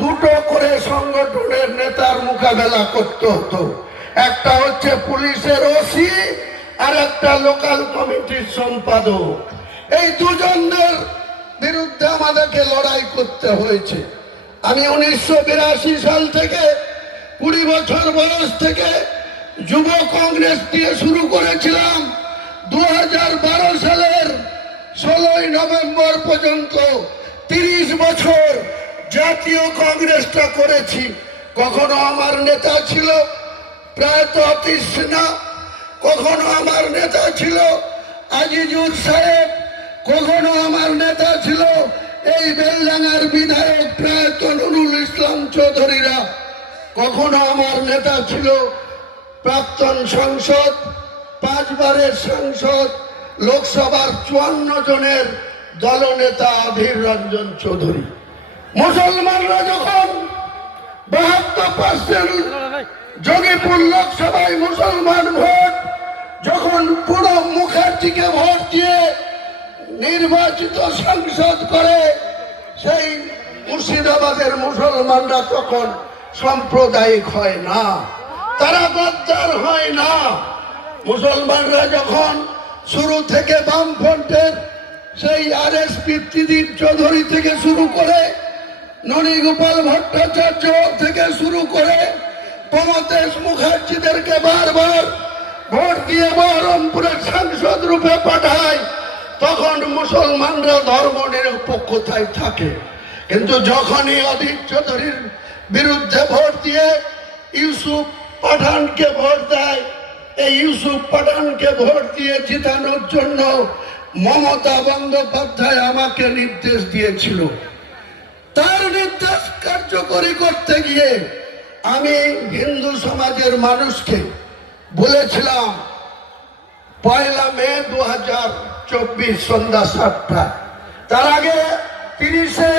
দুটো করে সংগঠনের নেতার মোকাবেলা করতে হতো। একটা হচ্ছে পুলিশের ওসি, আর একটা লোকাল কমিটির সম্পাদক। এই দুজনদের বিরুদ্ধে আমাদেরকে লড়াই করতে হয়েছে। আমি উনিশশো বিরাশি সাল থেকে কুড়ি বছর বয়স থেকে যুব কংগ্রেস দিয়ে শুরু করেছিলাম। দু হাজার বারো সালের ষোলোই নভেম্বর পর্যন্ত তিরিশ বছর জাতীয় কংগ্রেসটা করেছি। কখনো আমার নেতা ছিল প্রায়ত অতীশ সিনহা কখনো আমার নেতা ছিল, আজিজুর সাহেব। কখনো আমার নেতা ছিল, এই বেলডাঙ্গার বিধায়ক প্রয়াত নুরুল ইসলাম চৌধুরীরা। কখনো আমার নেতা ছিল, প্রাক্তন সংসদ, পাঁচবারের সংসদ, লোকসভার চুয়ান্ন জনের দলনেতা অধীর রঞ্জন চৌধুরী। মুসলমানরা যখন বাহাত্তর পার্সেন্ট যোগীপুর লোকসভায় মুসলমান ভোট, যখন পুরো মুখার্জিকে ভোট দিয়ে নির্বাচিত সংসদ করে, সেই মুর্শিদাবাদের মুসলমানরা তখন সাম্প্রদায়িক হয় না। তারা গদ্দার হয় না। মুসলমানরা যখন শুরু থেকে বামফ্রন্টের সেই আর এস প্রীতিদীপ চৌধুরী থেকে শুরু করে ননীগোপাল ভট্টাচার্য থেকে শুরু করে প্রমতেশ মুখার্জিদেরকে বারবার ভোট দিয়ে বহরমপুরের সাংসদ রূপে পাঠায়, তখন মুসলমানরা ধর্ম নিরপেক্ষতায় থাকে। কিন্তু যখনই অধীর চৌধুরীর বিরুদ্ধে ভোট দিয়ে ইউসুফ পাঠানকে ভোট দেয়, এই ইউসুফ পাঠানকে ভোট দিয়ে জিতানোর জন্য মমতা বন্দ্যোপাধ্যায় আমাকে নির্দেশ দিয়েছিল। নির্দেশ কার্যকরী করতে গিয়ে আমি হিন্দু সমাজের মানুষকে বলেছিলাম, পয়লা মে দু হাজার চব্বিশ সন্ধ্যা সাতটা তার আগে তিরিশে